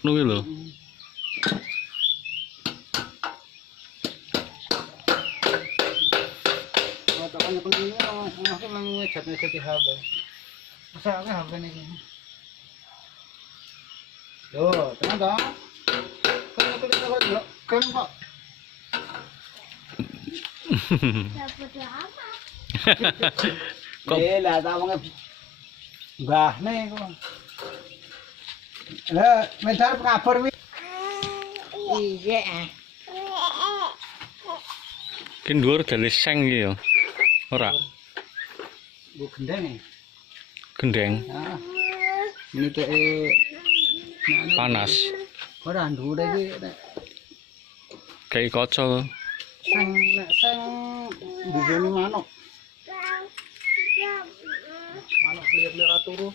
Nunggu lho. Tekan pentingnya aku nang ngejat-ngejat HP. Masa aku HP ini. Yo, tenang dong. Kan aku lihat apa kan kok. Dapat apa? Kok Lah tak wong mbahne kok. Lah, mentar kabar wi. Iya. ki dhuwur dalis seng iki ya. Ora Bu gendeng nih. gendeng Ah. Ini teh panas. ora ndure iki nek Kayak kocok. seng dijone manuk. Manuk liar-liar turu.